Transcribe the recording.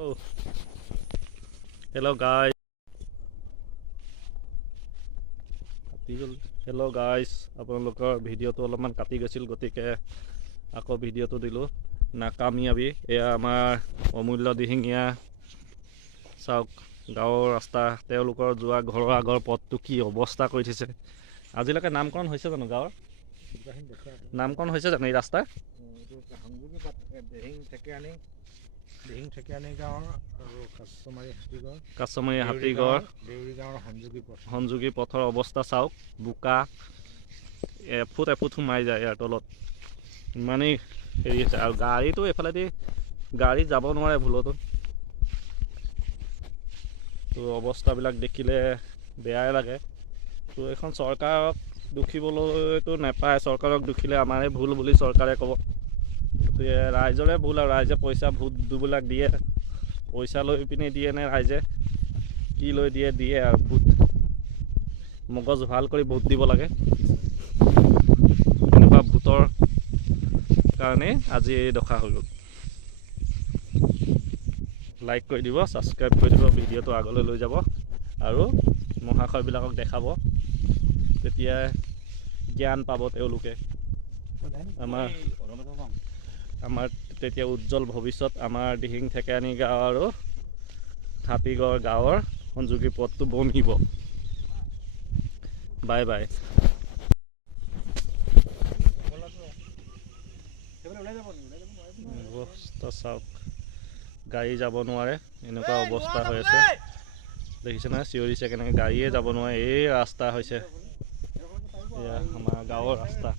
Oh, hello guys. Hello' guys, আপোনালোকৰ ভিডিঅ'টো অলপমান কাটি গৈছিল, গতিকে আকৌ ভিডিঅ'টো দিলোঁ। নাকামিয়াবি, এয়া আমাৰ অমূল্য দিহিঙীয়া। চাওক গাঁৱৰ ৰাস্তা, তেওঁলোকৰ যোৱা ঘৰৰ আগৰ পথটো কি অৱস্থা কৰি থৈছে। আজিলৈকে নামকৰণ হৈছে জানো গাঁৱৰ? নামকৰণ হৈছে জানো এই ৰাস্তা? কাছমাৰী হাতীগড় সংযোগী পথৰ অৱস্থা চাওক। বোকা এফুট সোমাই যায় ইয়াৰ তলত, ইমানেই হেৰি হৈছে। আৰু গাড়ীটো এইফালেদি গাড়ী যাব নোৱাৰে ভুলতো। তো অৱস্থাবিলাক দেখিলে বেয়াই লাগে। তো এইখন চৰকাৰক দুখিবলৈতো নাপায়, চৰকাৰক দুখিলে আমাৰে ভুল বুলি চৰকাৰে ক'ব। গতিকে ৰাইজৰে ভুল, আৰু ৰাইজে পইচা ভোটবিলাক দিয়ে, পইচা লৈ পিনে দিয়ে নে ৰাইজে কি লৈ দিয়ে আৰু ভোট। মগজ ভাল কৰি ভোট দিব লাগে। এনেকুৱা ভোটৰ কাৰণে আজি এই দশা হৈ গ'ল। লাইক কৰি দিব, ছাবস্ক্ৰাইব কৰি দিব, ভিডিঅ'টো আগলৈ লৈ যাব আৰু মহাশয়বিলাকক দেখাব, তেতিয়া জ্ঞান পাব তেওঁলোকে। আমাৰ তেতিয়া উজ্জ্বল ভৱিষ্যত আমাৰ দিহিং ঠেকেৰানী গাঁও আৰু হাতীগড় গাঁৱৰ সংযোগী পথটো বনিব। Bye bye. অৱস্থা চাওক, গাড়ী যাব নোৱাৰে, এনেকুৱা অৱস্থা হৈ আছে। দেখিছে নহয়, চিঞৰিছে কেনেকৈ, গাড়ীয়ে যাব নোৱাৰে। এই ৰাস্তা হৈছে, এয়া আমাৰ গাঁৱৰ ৰাস্তা।